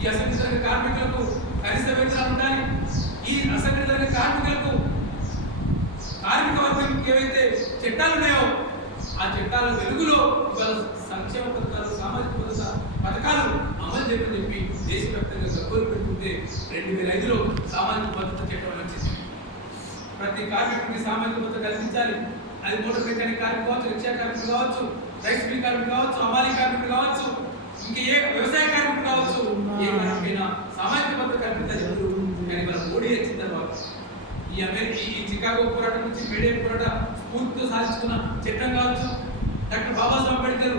ఈ అసంఘటిత రంగ కార్మికులకు కనీస వేతనాలు ఉండాలి. ఈ అసంఘటిత రంగ కార్మికులకు కార్మిక వర్గం ఏవైతే చట్టాలు ఉన్నాయో ఆ చట్టాల వెలుగులో ఇవాళ సంక్షేమ పథకాలు, సామాజిక భద్రత పథకాలు అమలు చేయమని చెప్పి దేశవ్యాప్తంగా గగ్గోలు పెట్టుకుంటే 2005లో సామాజిక భద్రత చట్టం వచ్చింది. ప్రతి కార్మికుడికి సామాజిక భద్రత కల్పించాలి. అది మోటార్ మెకానిక్ కార్మికులు కావచ్చు, రిక్షా కార్మికులు కావచ్చు, రైస్ మిల్ కార్మికులు కావచ్చు, హమాలీ కార్మికులు కావచ్చు, ఇంకా ఏ వ్యవసాయ కార్మికులు కావచ్చు, ఏ కార్మికైనా సామాజిక భద్రత కల్పించాలి. కానీ మన మోడీ వచ్చిన తర్వాత ఈ చికాగో పోరాటం నుంచి మేడే పోరాటం స్ఫూర్తితో సాధించుకున్న చట్టం కావచ్చు, డాక్టర్ బాబాసాహెబ్ అంబేద్కర్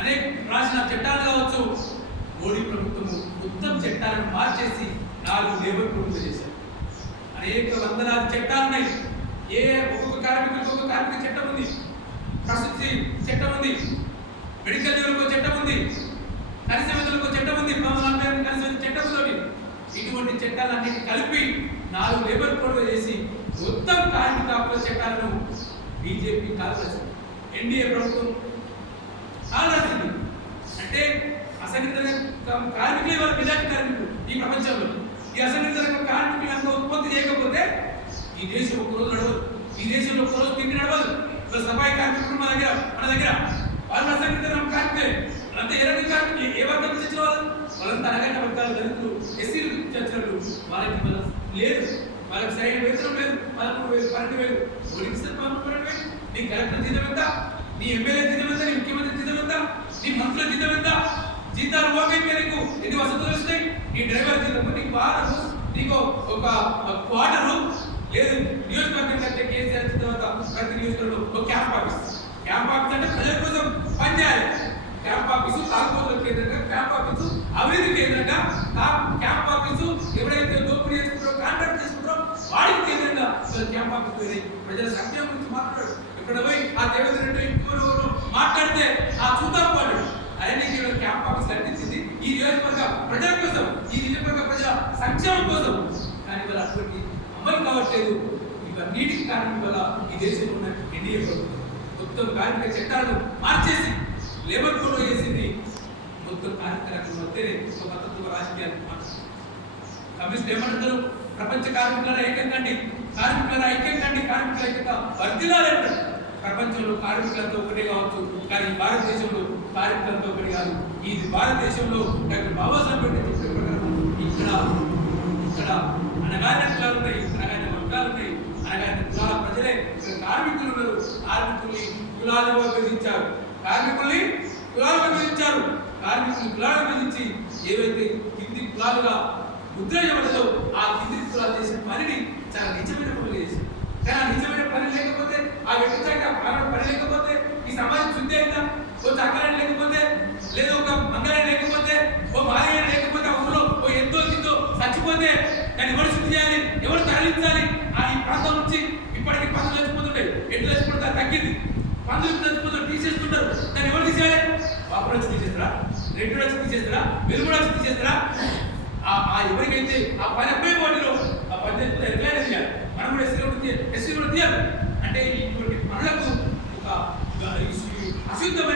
అనేక రాసిన చట్టాలు కావచ్చు, మోడీ ప్రభుత్వము మొత్తం చట్టాలను మార్చేసి 4 లేబర్ కోడ్లు చేశారు. అనేక వందలాది చట్టాలు ఉన్నాయి. ఒక్కొక్క కార్మికులకు ఒక్కొక్క కార్మిక చట్టం ఉంది, ప్రసూతి చట్టం ఉంది, మెడికల్ లీవ్లకు చట్టం ఉంది, కనీస వేతనాలకు చట్టం ఉంది, కనీస చట్టం ఉంది. ఇటువంటి చట్టాలన్నింటినీ కలిపి 4 లేబర్ కోడ్లు చేసి మొత్తం కార్మిక హక్కుల చట్టాలను బీజేపీ కాల్చేసింది. ఎన్డీఏ ప్రభుత్వం కాల్చేసింది. అంటే అసంఘటిత కార్మికులే వాళ్ళ మెజార్టీ కార్మికులు ఈ ప్రపంచంలో. ఈ అసంఘటిత కార్మికులు కనుక ఉత్పత్తి చేయకపోతే ఈ దేశం ఒక్కరోజు నడవదు. ఈ దేశంలో ఒక్కరోజు తిండి నడవదు. సఫాయి కార్మికులు మన దగ్గర వాళ్ళు అసంఘటిత కార్మికులే. అంతే ఏ రకం కార్మికులు, ఏ వర్గం నుంచి వచ్చిన వాళ్ళంతా అరగంట వర్గాలు, దళితులు, ఎస్సీలు చర్చలు వాళ్ళకి లేదు, వాళ్ళకి సరైన వేతనం లేదు. 13,000 12,000 12,000. నీ కలెక్టర్ జీతం ఎంత, నీ ఎమ్మెల్యే జీతం ఎంత, నీ ముఖ్యమంత్రి జీతం ఎంత, నీ మంత్రుల జీతం ఎంత, జీతాలు ఓకే నీకు ఎన్ని వసతులు వస్తాయి, నీ డ్రైవర్ జీతం, నీకు వారము, నీకు ఒక క్వార్టరు లేదు. నియోజకవర్గం కంటే కేసీఆర్ తర్వాత ప్రతి నియోజకవర్గంలో ఒక క్యాంప్ ఆఫీస్ అంటే ప్రజల కోసం పనిచేయాలి. క్యాంప్ ఆఫీసు తాగుబోతుల కేంద్రంగా, క్యాంప్ ఆఫీసు అభివృద్ధి కేంద్రంగా, క్యాంప్ ఆఫీసు ఎవరైతే దోపిడీ చేసుకుంటారో, కాంట్రాక్ట్ చేసుకుంటారో వాడికి కేంద్రంగా క్యాంప్ ఆఫీస్ పోయి ప్రజల సంక్షేమం గురించి మాట్లాడు. ఇక్కడ పోయి ఆ దేవేంద్ర రెడ్డి ఇంకోరు మాట్లాడితే ఆ చూద్దాం వాడు అన్ని క్యాంప్ ఆఫీస్ అందించింది ఈ నియోజకవర్గ ప్రజల కోసం, ఈ నియోజకవర్గ ప్రజల సంక్షేమం కోసం. కానీ వాళ్ళ అటువంటి అమలు కావట్లేదు. ఇవన్నిటికి కారణం వల్ల ఈ దేశంలో ఉన్న ఎన్డీఏ ప్రభుత్వం మొత్తం కార్మిక చట్టాలను మార్చేసి లేబర్ కోడ్ చేసింది. మొత్తం కార్మిక రంగంలో వస్తేనే ఒక మద్దతు రాజకీయాలు కమ్యూనిస్ట్ ఏమంటారు, ప్రపంచ కార్మికుల ఐక్యం కండి, కార్మికుల ఐక్యం కండి, కార్మికుల ఐక్యత వర్ధిల్లాలంటారు. ప్రపంచంలో కార్మికులతో ఒకటే కావచ్చు, కానీ భారతదేశంలో కార్మికులతో ఒకటి కాదు. ఇది భారతదేశంలో డాక్టర్ బాబాసాహెబ్ అంబేద్కర్ చెప్పే ప్రకారం ఇక్కడ అనగానే కులాలు ఉన్నాయి, అనగానే వర్గాలు ఉన్నాయి, అనగానే కులాల ప్రజలే. ఇక్కడ కార్మికులు ఉన్నారు. కార్మికుల్ని కులాలుగా విభజించారు. కార్మికుల్ని కులాలు విభజించి ఏవైతే కింది కులాలుగా ముద్ర చేయబడదో ఆ కింది కులాలు చేసిన పనిని చాలా నిజమైన పనులు చేశారు. కానీ ఆ నిజమైన పని లేకపోతే, ఆ వ్యక్తిచాక పని లేకపోతే ఈ సమాజం శుద్ధి అయిందా? ఓ చక్కరాన్ని లేకపోతే, లేదా ఒక మంగళాన్ని లేకపోతే, ఓ మాలయాన్ని లేకపోతే, ఊళ్ళో ఓ ఎంతో కిందో చచ్చిపోతే దాన్ని ఎవరు శుద్ధి చేయాలి, ఎవరు తరలించాలి? ఈ ప్రాంతం నుంచి ఇప్పటికీ పందులు చచ్చిపోతుంటాయి. ఎట్లు చచ్చిపోతే తగ్గింది, పందులు చచ్చిపోతారు, తీసేస్తుంటారు. దాన్ని ఎవరు తీసేయాలి? వాపర్ వచ్చి తీసేస్తారా, రెండు వచ్చి తీసేస్తారా, వెలుగు వచ్చి తీసేస్తారా? ఎవరికైతే ఆ పని అబ్బాయి వాటిలో ఆ పని చేస్తే ఎట్లయినా తీయాలి. మనం కూడా ఎస్సీ కూడా తీయాలి. అంటే ఇటువంటి పనులకు ఒక అశుద్ధమైన